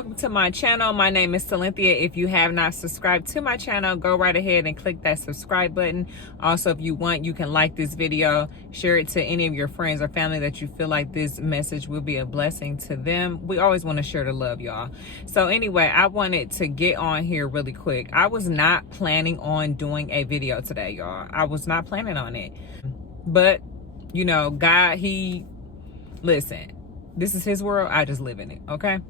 welcome to my channel. My name is Cynthia. If you have not subscribed to my channel, go right ahead and click that subscribe button. Also, if you want, you can like this video, share it to any of your friends or family that you feel like this message will be a blessing to them. We always want to share the love, y'all. So anyway, I wanted to get on here really quick. I was not planning on doing a video today, y'all. I was not planning on it. But, you know, God, listen, this is his world. I just live in it, okay?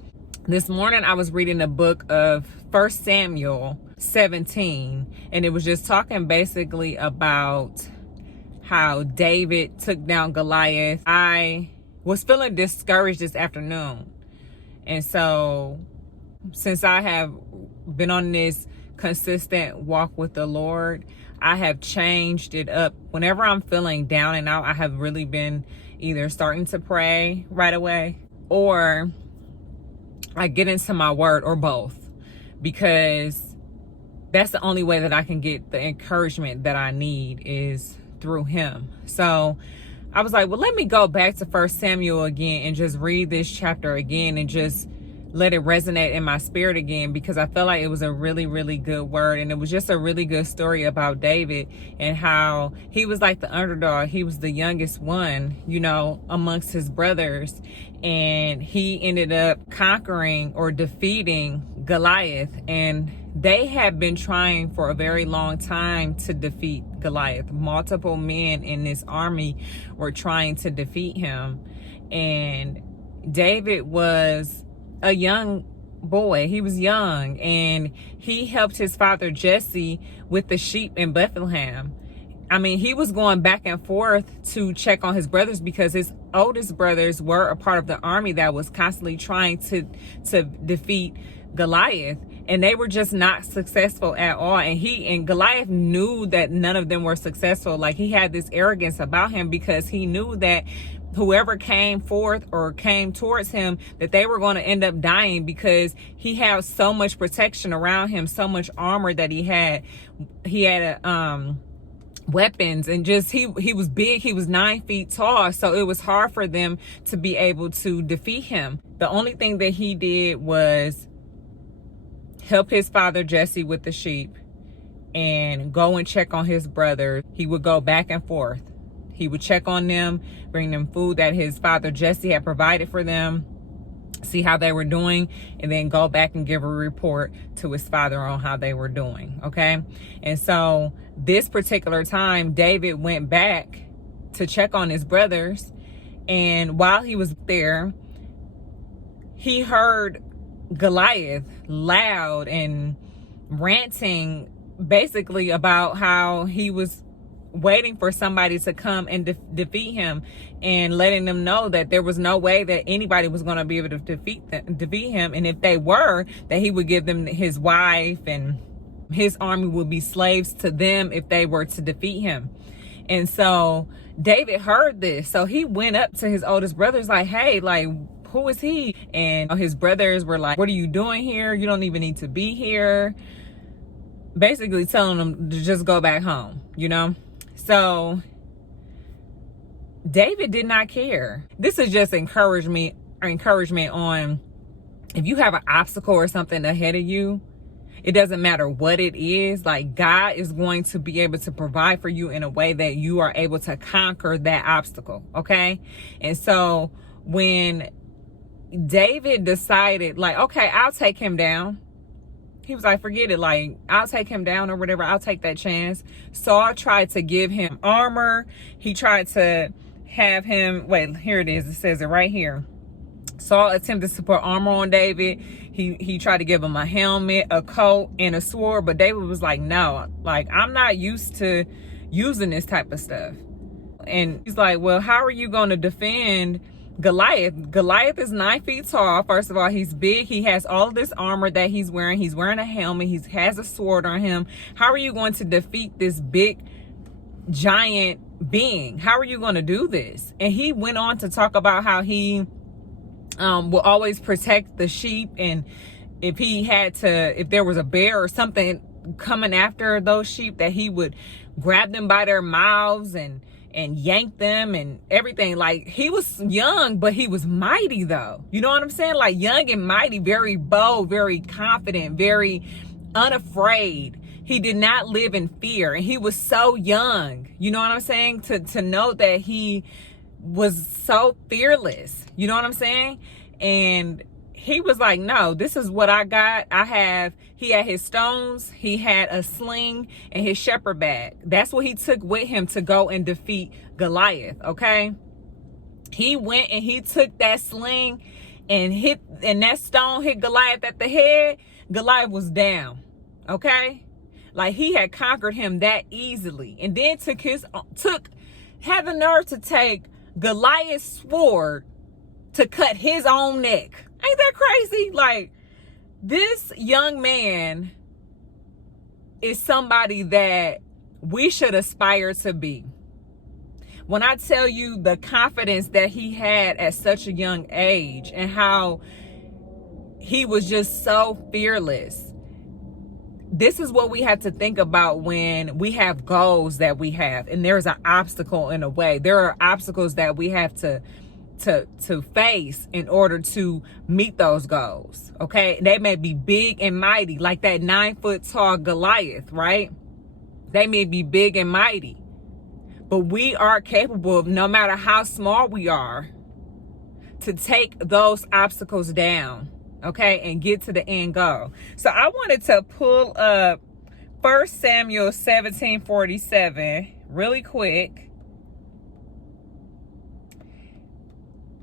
This morning I was reading the book of 1 Samuel 17, and it was just talking basically about how David took down Goliath. I was feeling discouraged this afternoon. And so since I have been on this consistent walk with the Lord, I have changed it up. Whenever I'm feeling down and out, I have really been either starting to pray right away, or I get into my word, or both, because that's the only way that I can get the encouragement that I need is through him. So I was like, well, let me go back to 1 Samuel again and just read this chapter again and just let it resonate in my spirit again, because I felt like it was a really, really good word. And it was just a really good story about David and how he was like the underdog. He was the youngest one, you know, amongst his brothers. And he ended up conquering or defeating Goliath. And they had been trying for a very long time to defeat Goliath. Multiple men in this army were trying to defeat him. And David was a young boy. He was young, and he helped his father Jesse with the sheep in Bethlehem. I mean, he was going back and forth to check on his brothers because his oldest brothers were a part of the army that was constantly trying to defeat Goliath, and they were just not successful at all. And Goliath knew that none of them were successful. Like, he had this arrogance about him because he knew that whoever came forth or came towards him, that they were going to end up dying, because he had so much protection around him, so much armor that he had weapons, and just he was big. He was 9 feet tall, so it was hard for them to be able to defeat him. The only thing that he did was help his father Jesse with the sheep and go and check on his brother. He would go back and forth. He would check on them, bring them food that his father Jesse had provided for them, see how they were doing, and then go back and give a report to his father on how they were doing, okay? And so this particular time, David went back to check on his brothers, and while he was there, he heard Goliath loud and ranting basically about how he was waiting for somebody to come and defeat him, and letting them know that there was no way that anybody was going to be able to defeat him. And if they were, that he would give them his wife, and his army would be slaves to them if they were to defeat him. And so David heard this. So he went up to his oldest brothers like, hey, like, who is he? And his brothers were like, what are you doing here? You don't even need to be here. Basically telling them to just go back home, you know? So David did not care. This is just encouragement on, if you have an obstacle or something ahead of you, it doesn't matter what it is, like, God is going to be able to provide for you in a way that you are able to conquer that obstacle, okay? And so when David decided, like, okay, I'll take him down. He was like, forget it, like, I'll take him down or whatever. I'll take that chance. Saul tried to give him armor. He tried to have him, wait, here it is. It says it right here. Saul attempted to put armor on David. He tried to give him a helmet, a coat, and a sword. But David was like, no, like, I'm not used to using this type of stuff. And he's like, well, how are you going to defend Goliath? Goliath is 9 feet tall. First of all, he's big. He has all of this armor that he's wearing. He's wearing a helmet. He has a sword on him. How are you going to defeat this big giant being? How are you going to do this? And he went on to talk about how he will always protect the sheep, and if there was a bear or something coming after those sheep, that he would grab them by their mouths and yanked them and everything. Like, he was young, but he was mighty though. You know what I'm saying? Like, young and mighty, very bold, very confident, very unafraid. He did not live in fear, and he was so young. You know what I'm saying? To know that he was so fearless. You know what I'm saying? And he was like, no, this is what I got. He had his stones, he had a sling, and his shepherd bag. That's what he took with him to go and defeat Goliath, okay? He went and he took that sling and that stone hit Goliath at the head. Goliath was down, okay? Like, he had conquered him that easily. And then had the nerve to take Goliath's sword to cut his own neck. Ain't that crazy? Like, this young man is somebody that we should aspire to be. When I tell you the confidence that he had at such a young age and how he was just so fearless, this is what we have to think about when we have goals that we have and there's an obstacle in a way. There are obstacles that we have to face in order to meet those goals, okay? They may be big and mighty, like that 9-foot tall Goliath, right? They may be big and mighty, but we are capable of, no matter how small we are, to take those obstacles down, okay, and get to the end goal. So I wanted to pull up 1 Samuel 17:47 really quick,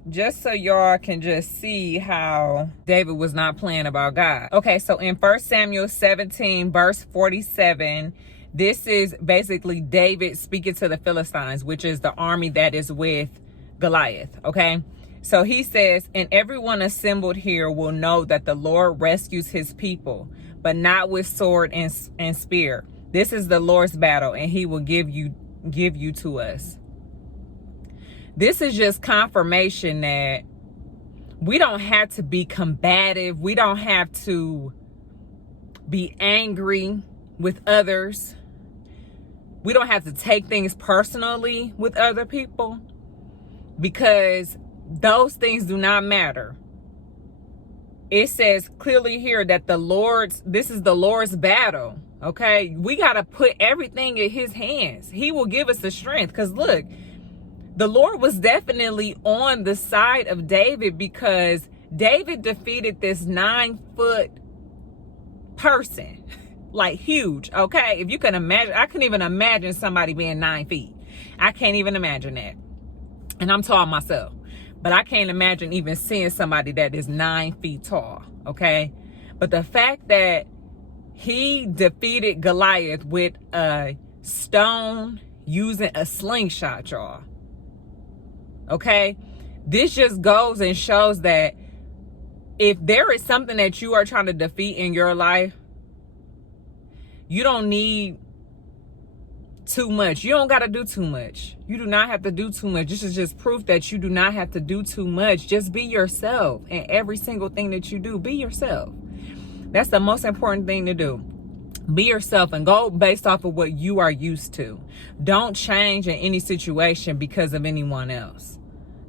just so y'all can just see how David was not playing about God. Okay, so in 1 Samuel 17, verse 47, this is basically David speaking to the Philistines, which is the army that is with Goliath, okay? So he says, and everyone assembled here will know that the Lord rescues his people, but not with sword and spear. This is the Lord's battle, and he will give you to us. This is just confirmation that we don't have to be combative. We don't have to be angry with others. We don't have to take things personally with other people, because those things do not matter. It says clearly here that this is the Lord's battle, okay? We got to put everything in his hands. He will give us the strength, because look, the Lord was definitely on the side of David, because David defeated this 9-foot person, like huge, okay? If you can imagine, I couldn't even imagine somebody being 9 feet. I can't even imagine that. And I'm tall myself, but I can't imagine even seeing somebody that is 9 feet tall, okay? But the fact that he defeated Goliath with a stone using a slingshot, y'all, okay? This just goes and shows that if there is something that you are trying to defeat in your life, you don't need too much. You don't got to do too much. You do not have to do too much. This is just proof that you do not have to do too much. Just be yourself. And every single thing that you do, be yourself. That's the most important thing to do. Be yourself and go based off of what you are used to. Don't change in any situation because of anyone else.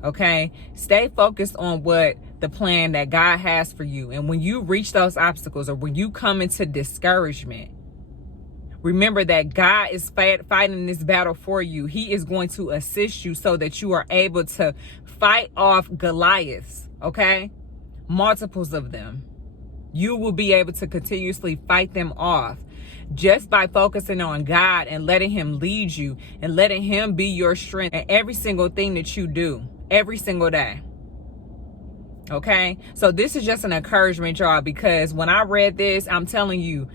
Okay? Stay focused on what the plan that God has for you. And when you reach those obstacles, or when you come into discouragement, remember that God is fighting this battle for you. He is going to assist you so that you are able to fight off Goliaths, okay? Multiples of them. You will be able to continuously fight them off just by focusing on God and letting him lead you and letting him be your strength in every single thing that you do, every single day. Okay? So this is just an encouragement, y'all, because when I read this, I'm telling you,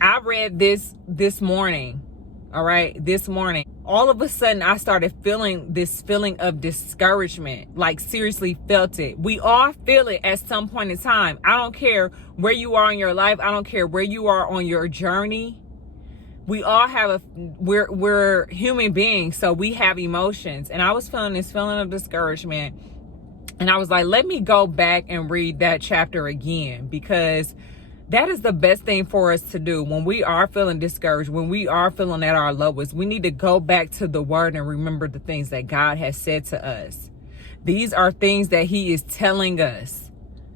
I read this morning, all right? This morning, all of a sudden, I started feeling this feeling of discouragement, like seriously felt it. We all feel it at some point in time. I don't care where you are in your life. I don't care where you are on your journey. We all have we're human beings, so we have emotions. And I was feeling this feeling of discouragement. And I was like, let me go back and read that chapter again, because That is the best thing for us to do when we are feeling discouraged, when we are feeling at our lowest. We need to go back to the word and remember the things that God has said to us. These are things that he is telling us,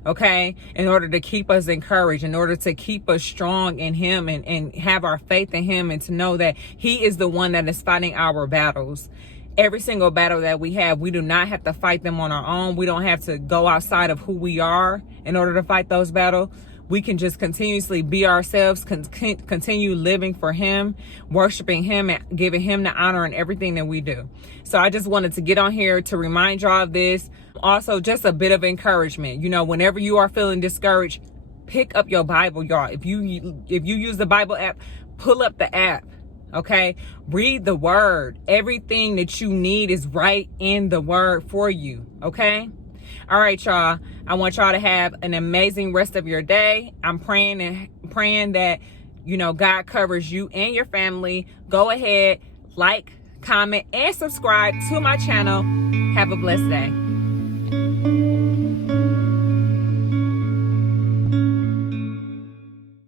okay, in order to keep us encouraged, in order to keep us strong in him and have our faith in him, and to know that he is the one that is fighting our battles. Every single battle that we have, we do not have to fight them on our own. We don't have to go outside of who we are in order to fight those battles. We can just continuously be ourselves, continue living for him, worshiping him, and giving him the honor in everything that we do. So I just wanted to get on here to remind y'all of this. Also, just a bit of encouragement. You know, whenever you are feeling discouraged, pick up your Bible, y'all. If you use the Bible app, pull up the app. Okay, read the word. Everything that you need is right in the word for you. Okay. All right, y'all. I want y'all to have an amazing rest of your day. I'm praying that, you know, God covers you and your family. Go ahead, like, comment, and subscribe to my channel. Have a blessed day.